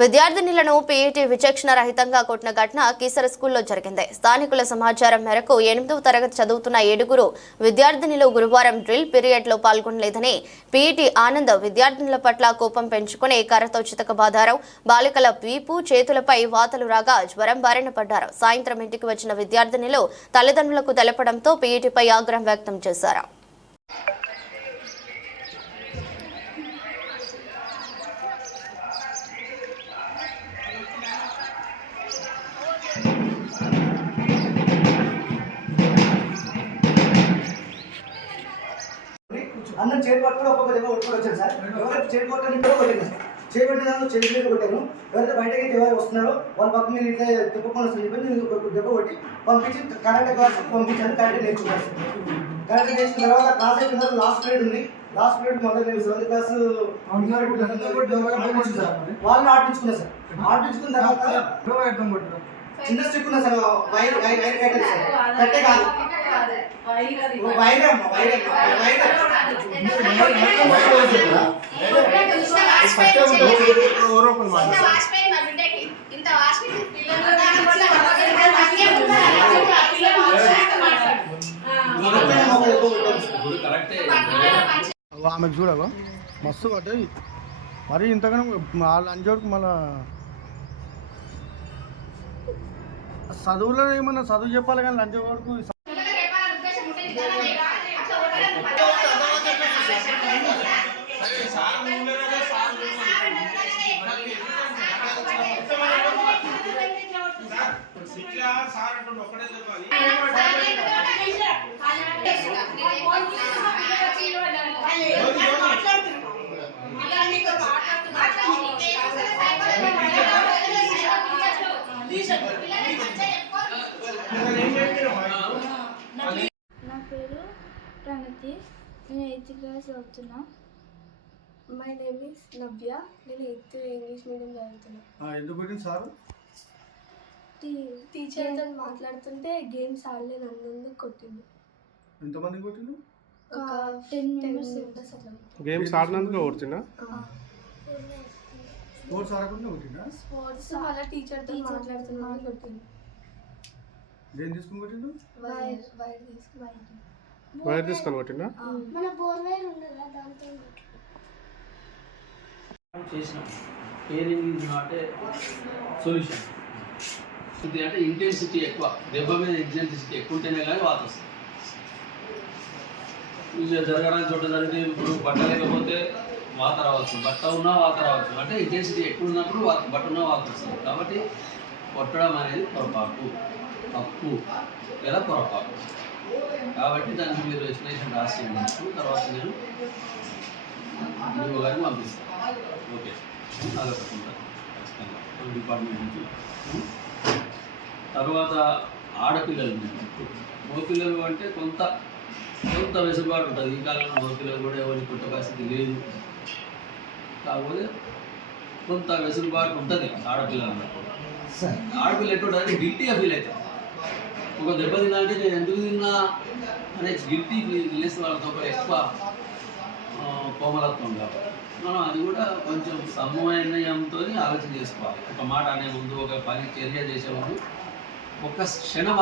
విద్యార్థినులను PET విచక్షణ రహితంగా కొట్టిన ఘటన కీసర స్కూల్లో జరిగింది. స్థానికుల సమాచారం మేరకు ఎనిమిదవ తరగతి చదువుతున్న ఏడుగురు విద్యార్థినులు గురువారం డ్రిల్ పీరియడ్లో పాల్గొనలేదని పీఈటీ ఆనంద్ విద్యార్థినుల పట్ల కోపం పెంచుకుని కర్రతో చితకబాదారు బాలికల వీపు చేతులపై వాతలు రాగా జ్వరం బారిన పడ్డారు. సాయంత్రం ఇంటికి వచ్చిన విద్యార్థినులు తల్లిదండ్రులకు తెలపడంతో పీఈటీపై ఆగ్రహం వ్యక్తం చేశారు. అందరం చేతి పట్టుకుని ఒక్కొక్క దెబ్బ కొట్టుకొని వచ్చారు సార్. ఎవరైతే చేతి పట్టుకొని కూడా కొట్టాను సార్. చేపట్టిన దాంట్లో చేతి మీద కొట్టాను ఎవరైతే బయటకి అయితే ఎవరు వస్తున్నారో వాళ్ళ పక్క మీద ఇట్లా తిప్పకుండా వస్తుంది చెప్పి నేను ఒక దెబ్బ కొట్టి పంపించి కరాటే క్లాస్ పంపించాను కరాటే నేర్చుకున్నాను సార్. కరాటే నేర్చుకున్న తర్వాత క్లాస్ అయిపోయిన లాస్ట్ పీరియడ్ ఉంది. లాస్ట్ పీరియడ్ మొదలు నేను సెవెంత్ క్లాస్ వాళ్ళని ఆడించుకున్నా సార్. ఆడించుకున్న తర్వాత చిన్న స్టిక్ ఉన్నా సార్. వైర్ వైర్ వైర్ కట్టారు సార్. కట్టే కాదు. వైర్ అమ్మ వైర్ అమ్మ వైర్ ఇంత వాసిపోయి మా బిడ్డకి ఇంత వాసిపోయి ఆమెకు చూడగా మస్తు పడ్డాయి మరి ఇంతగానో వాళ్ళ అంజోడుకు మళ్ళా చదువులో ఏమన్నా చదువు చెప్పాలి కానీ లంచ వరకు మాట్లాడుతున్నాను ప్రణతి నేను ఎయిత్ క్లాస్ చదువుతున్నా. మై నేమ్ ఇస్ నవ్య నేను ఎయిత్ ఇంగ్లీష్ మీడియం చదువుతున్నా. ఎందుకు పెట్టింది సార్? టీచర్తో మాట్లాడుతుంటే గేమ్స్ ఆడలే నన్ను కొట్టిండు ఎంతమంది కొట్టిండు ఒక టెన్ మెంబర్స్ అట్లా గేమ్స్ ఆడినందుకు ఓడుతున్నా స్పోర్ట్స్ ఆడకుండా కొట్టిండా? స్పోర్ట్స్ వాళ్ళ టీచర్తో మాట్లాడుతున్నా. కొట్టిండు దేని తీసుకుని కొట్టిండు వైర్ వైర్ తీసుకుని. వైర్ తీసుకొని కొట్టినా మన బోర్ వైర్ ఉండదా దాంతో చేసినాం caring is not a solution. ఇది అంటే ఇంటెన్సిటీ ఎక్కువ. దెబ్బ మీద ఇంటెన్సిటీ ఎక్కువ ఉంటేనే కానీ వాత వస్తుంది. ఇది జరగడానికి చోట జరిగితే ఇప్పుడు బట్ట లేకపోతే వాత రావచ్చు. బట్ట ఉన్నా వాత రావచ్చు. అంటే ఇంటెన్సిటీ ఎక్కువ ఉన్నప్పుడు వాత బట్ట ఉన్నా వాత వస్తుంది. కాబట్టి కొట్టడం అనేది పొరపాటు. తప్పు. లేదా పొరపాటు. కాబట్టి దానికి మీరు ఎక్స్ప్లెనేషన్ రాసి తర్వాత నేను డిఓ గారికి పంపిస్తాను. ఓకే. అదొకటి ఉంటుంది ఖచ్చితంగా. డిపార్ట్మెంట్ నుంచి? తర్వాత ఆడపిల్లలు మగపిల్లలు అంటే కొంత కొంత వెసులుబాటు ఉంటుంది. ఈ కాలంలో మగపిల్లలు కూడా ఎవరికి కొట్టే పరిస్థితి లేదు. కాకపోతే కొంత వెసులుబాటు ఉంటుంది ఆడపిల్లలు ఆడపిల్ల ఎటువంటి గిల్టీగా ఫీల్ అవుతాం ఒక దెబ్బ తిన్నాంటే నేను ఎందుకు తిన్నా? అనే గిల్టీ ఫీల్ వాళ్ళతో కూడా ఎక్కువ కోమలత్వం కాబట్టి మనం అది కూడా కొంచెం సమన్వయంతో ఆలోచన చేసుకోవాలి. ఒక మాట అనే ముందు ఒక పని చర్య చేసే ముందు ఒక క్షణం